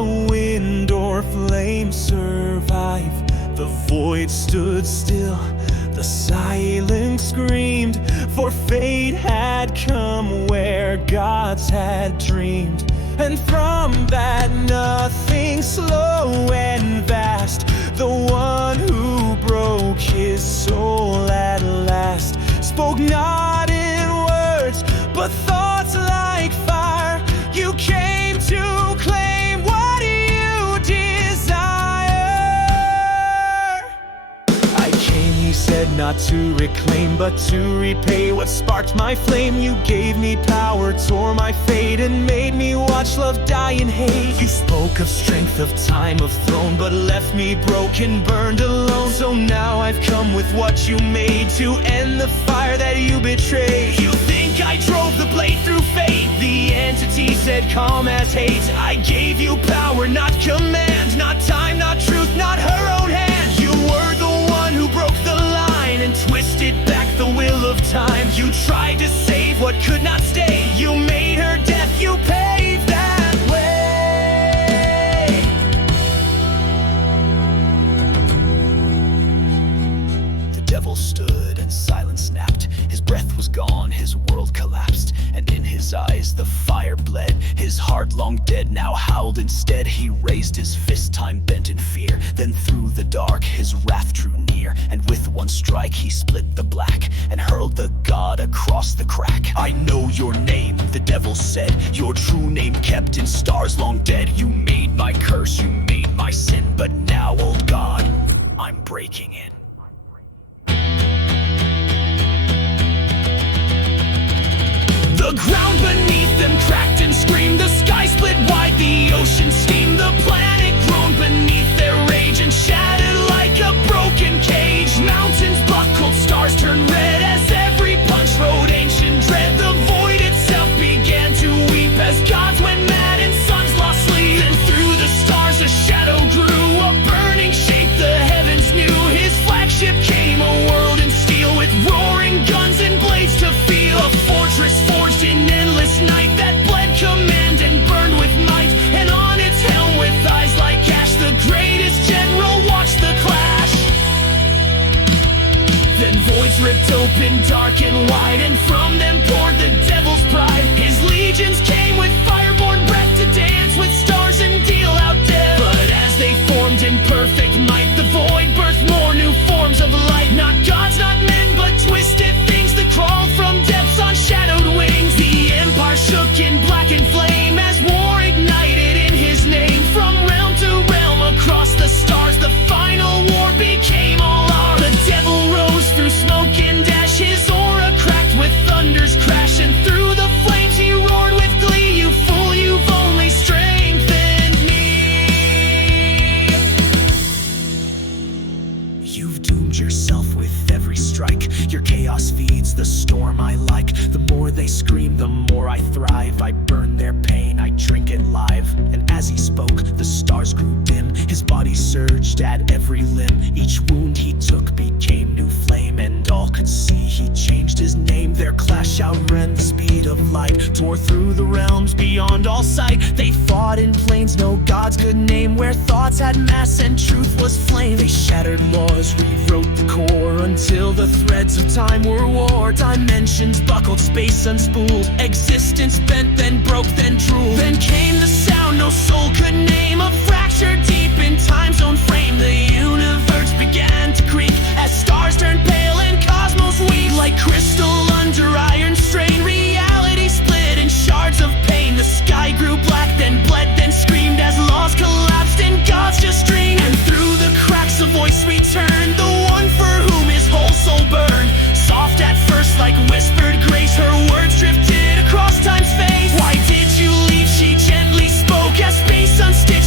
the wind or flame survive. The void stood still, the silence screamed, for fate had come where gods had dreamed. And from that nothing slow and vast, the one who broke his soul at last spoke not in words, but thoughts like fire. You came to claim what you desire. I came, he said, not to reclaim, but to repay what sparked my flame. You gave me power, tore my fate, and made me watch love die in hate. You spoke of strength, of time, of throne, but left me broken, burned alone. So now I've come with what you made to end the fire that you betrayed. You think I drove the blade through fate? The entity said calm as hate. I gave you power, not command, not time, not truth, not her own hand. You were the one who broke the line and twisted back the wheel of time. You tried to save what could not stay. You made her death, you paved that way. The devil stood and silence snapped. His breath was gone, his world collapsed, and in his eyes the fire bled. His heart long dead now howled instead. He raised his fist, time bent in fear. Then through the dark his wrath drew near, and with one strike he split the black and hurled the god across the crack. I know your name, the devil said, your true name kept in stars long dead. You made my curse, you made my sin, but now, old god, I'm breaking in. The ground beneath them cracked and screamed. The sky split wide, the ocean steamed. The planet groaned beneath their rage and shattered like a broken cage. Mountains buckled, stars turned red as every punch rode ancient dread. The void itself began to weep as gods went mad and suns lost sleep. Then through the stars a shadow grew, a burning shape the heavens knew. His flagship came, a world in steel, with roaring guns and blades to feel. A fortress forged in endless night that bled command and burned with might. And on its helm with eyes like ash, the greatest general watched the clash. Then voids ripped open dark and wide, and from them poured the devil's pride. His legions came with fireborn breath to dance with stars and deal out death. But as they formed in perfect might, the void birthed more new forms of light. Not gods, not men, but twisted things that crawled from depths on shadowed wings. The empire shook in blackened flame as war ignited in his name. From realm to realm across the stars, the final war became all ours. The devil rose through smoke and ash, his aura cracked with thunder's crash. And through the flames he roared with glee, you fool, you've only strengthened me. You've doomed yourself with every strike. Your chaos feeds the storm I like. The more they scream, the more I thrive. I burn their pain, I drink it live. And as he spoke, the stars grew dim. His body surged at every limb. Each wound he took became new flame, and all could see he changed his name. Their clash outran the speed of light, tore through the realms beyond all sight. They fought in plains no gods could name, where thoughts had mass and truth was flame. They shattered laws, rewrote the core, until the threads of time were war. Dimensions buckled, space unspooled, existence bent, then broke, then drooled. Then came the sound no soul could name, a fracture deep in time's own frame. The universe began to creak as stars turned pale and cosmos weak. Like crystal under iron strain, reality split in shards of pain. The sky grew black, then bled, then screamed as laws collapsed and gods just streamed. And through the cracks a voice returned, the one for whom his whole soul burned. Soft at first like whispered grace, her words drifted across time's face. Why did you leave? She gently spoke as space unstable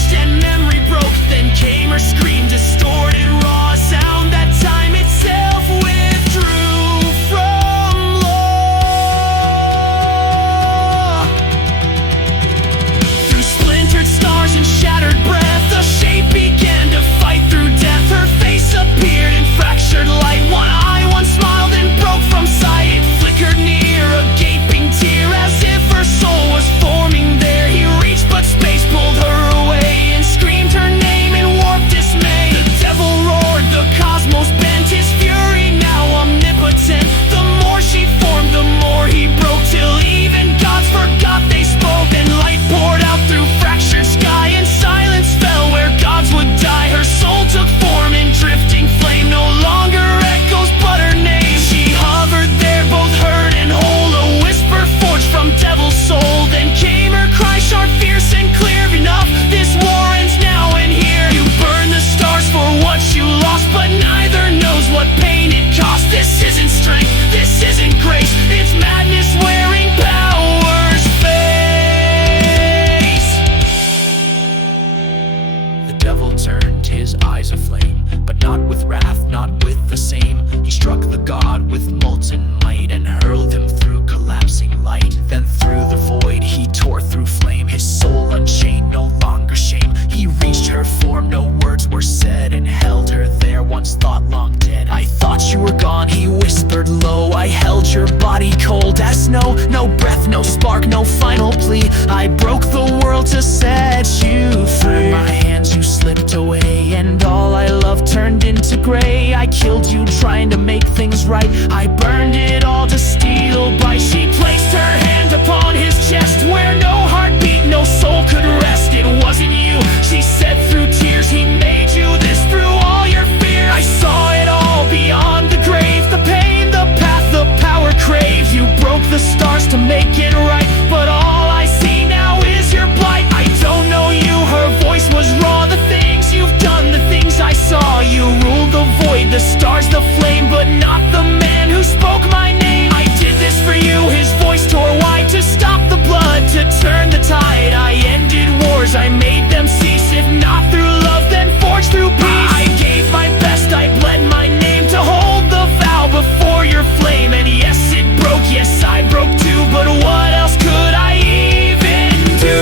turned his eyes aflame, but not with wrath, not with the same. He struck the god with molten might and hurled him through collapsing light. Then through the void he tore through flame, his soul unchained, no longer shame. He reached her form, no words were said, and held her there, once thought long dead. I thought you were gone, he whispered low. I held your body cold as snow. No breath, no spark, no final plea. I broke the world to set you free. My hands you slipped away, and all I loved turned into gray. I killed you trying to make things right. I burned it all to steal by. She placed her hand upon his chest, where no heartbeat, no soul could rest. It wasn't you, she said through tears. He made you this through all your fear. I saw it all beyond the grave, the pain, the path, the power crave. You broke the stars to make it right, but all I see now is your blight. I don't know you, her voice was raw. The things you've done, the things I saw. You ruled the void, the stars, the flame, but not the man who spoke my name. I did this for you, his voice tore wide, to stop the blood, to turn the tide. I ended wars, I made them cease. If not through love, then forged through peace. I gave my best, I bled my name to hold the vow before your flame. And yes, it broke, yes, I broke too, but what else could I even do?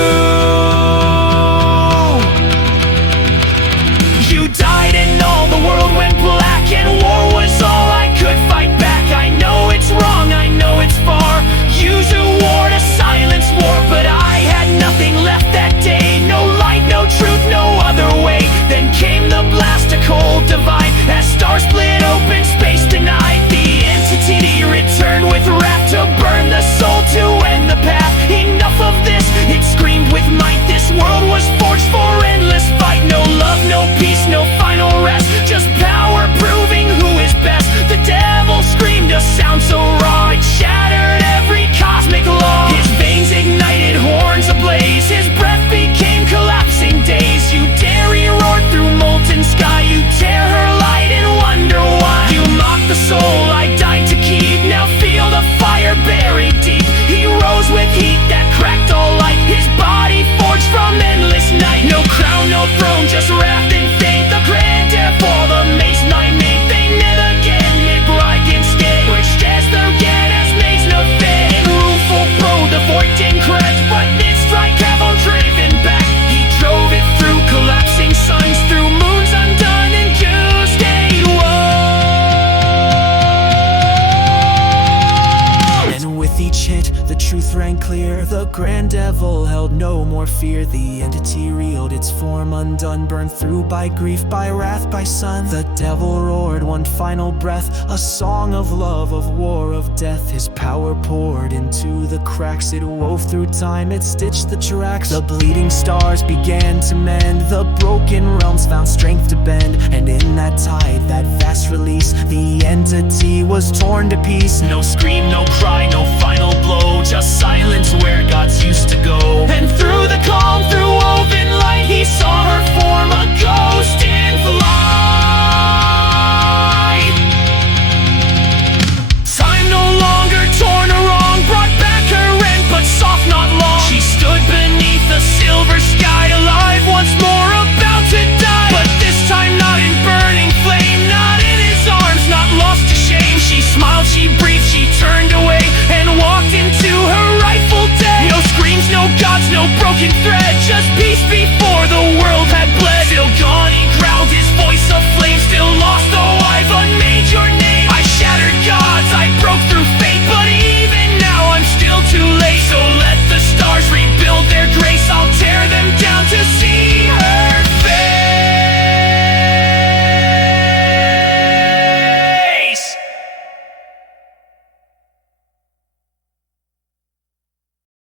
You died and all the world went black, and war was all I could fight back. I know it's wrong, I know it's far. Use a war to silence war, but I had nothing left that day. No light, no truth, no other way. Then came the blast, a cold divide, as stars split open, space denied. The entity returned with wrath, to burn the soul, to end the path. Enough of this, it screamed with might. This world was forged for endless fight. No love, no peace, no final rest, just power proving who is best. The devil screamed a sound so raw, it shattered every cosmic law. His veins ignited, horns ablaze, his breath became collapsing days. You dare, he roared through molten sky. You tear her light and wonder why. You mock the soul I died to keep, now feel the fire buried deep. He rose with heat that cracked all light, his body forged from endless night. No crown, no throne, just wrath and fate. The grand devil, the mace I made. They never again, it bribed instead, which as their get as makes no fed. Ruleful pro, the void didn't crash, but this strike have on driven back. He drove it through collapsing suns, through moons undone, and you stayed. Whoa. And with each hit, the truth rang clear. The grand devil held no more fear. The entity reeled, its form undone, burned through by grief, by wrath, by sun. The devil roared one final breath, a song of love, of war, of death. His power poured into the cracks, it wove through time, it stitched the tracks. The bleeding stars began to mend, the broken realms found strength to bend. And in that tide, that vast release, the entity was torn to peace. No scream, no cry, no final blow, just silence where gods used to go. And through the calm, through woven light, he saw her form, a ghost in flight. Time no longer torn or wrong, brought back her rent, but soft not long. She stood beneath the silver sky, alive once more, about to die. But this time not in burning flame, not in his arms, not lost to shame. She smiled, she breathed, she turned away, and walked into her rightful day. No screams, no gods, no broken thread, just peace before the world had bled. Still gone, he growled, his voice a